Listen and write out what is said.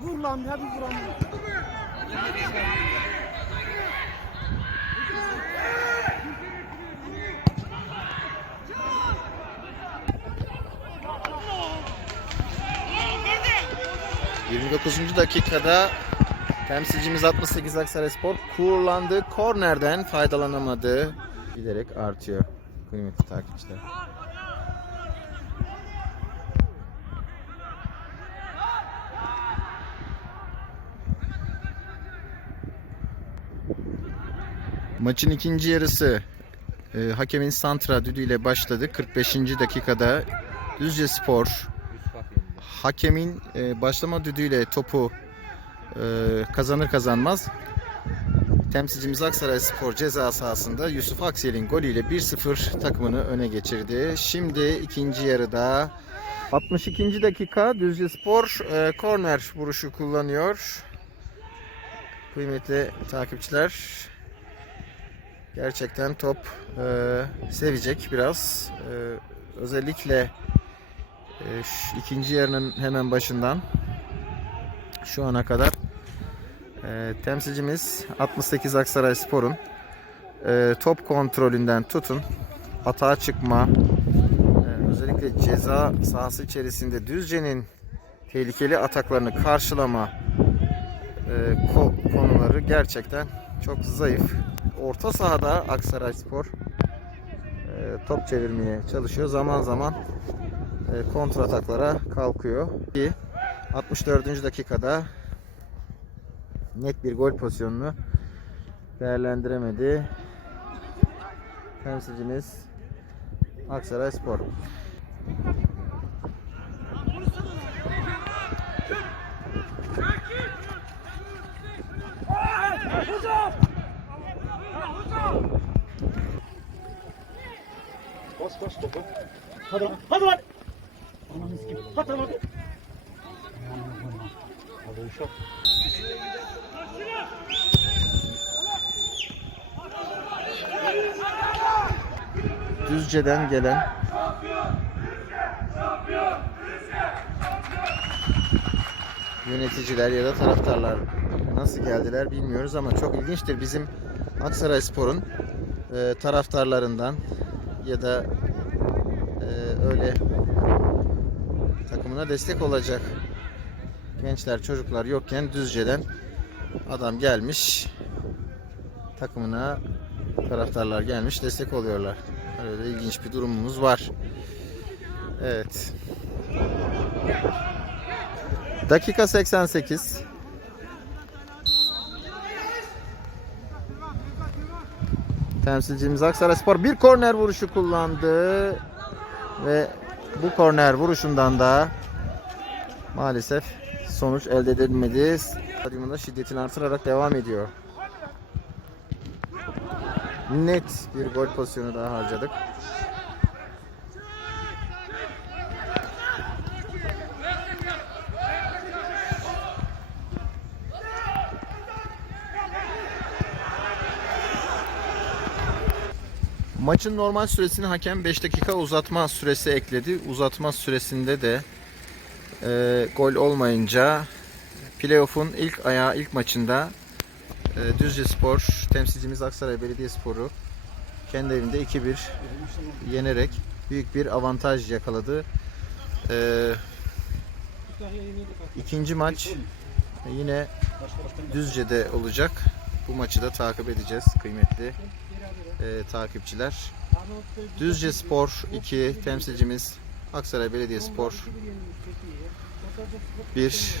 Vur lan hadi vuramıyor. Cık. 29. dakikada temsilcimiz 68 Aksaray Spor kullandığı kornerden faydalanamadı. Giderek artıyor kıymetli takipçiler. Maçın ikinci yarısı e, hakemin santra düdüğüyle başladı. 45. dakikada Düzce Spor hakemin e, başlama düdüğüyle topu e, kazanır kazanmaz temsilcimiz Aksaray Spor ceza sahasında Yusuf Aksel'in golüyle 1-0 takımını öne geçirdi. Şimdi ikinci yarıda 62. dakika Düzce Spor e, korner vuruşu kullanıyor. Kıymetli takipçiler gerçekten top e, sevecek biraz. E, özellikle e, şu ikinci yarının hemen başından şu ana kadar e, temsilcimiz 68 Aksaray Spor'un e, top kontrolünden tutun atağa çıkma e, özellikle ceza sahası içerisinde Düzce'nin tehlikeli ataklarını karşılama e, ko- konuları gerçekten çok zayıf. Orta sahada Aksaray Spor e, top çevirmeye çalışıyor. Zaman zaman e, kontra ataklara kalkıyor. Ki 64. dakikada net bir gol pozisyonunu değerlendiremedi. Temsilcimiz Aksaray Spor. Bas bas topu. Hadi lan. Hadi lan. Ananı sikeyim. Hadi lan. Hadi uşak. Düzce'den gelen yöneticiler ya da taraftarlar nasıl geldiler bilmiyoruz ama çok ilginçtir. Bizim Aksaray Spor'un e, taraftarlarından ya da e, öyle takımına destek olacak gençler, çocuklar yokken Düzce'den adam gelmiş takımına taraftarlar gelmiş destek oluyorlar. Öyle de ilginç bir durumumuz var. Evet. Dakika 88. Temsilcimiz Aksaray Spor bir korner vuruşu kullandı ve bu korner vuruşundan da maalesef sonuç elde edilmedi. Stadyumunda şiddetini artırarak devam ediyor. Net bir gol pozisyonu daha harcadık. Maçın normal süresini hakem 5 dakika uzatma süresi ekledi. Uzatma süresinde de e, gol olmayınca playoff'un ilk ayağı ilk maçında e, Düzce Spor temsilcimiz Aksaray Belediyespor'u kendi evinde 2-1 yenerek büyük bir avantaj yakaladı. E, ikinci maç yine Düzce'de olacak. Bu maçı da takip edeceğiz kıymetli e, takipçiler. Düzce Spor 2 temsilcimiz Aksaray Belediyespor 1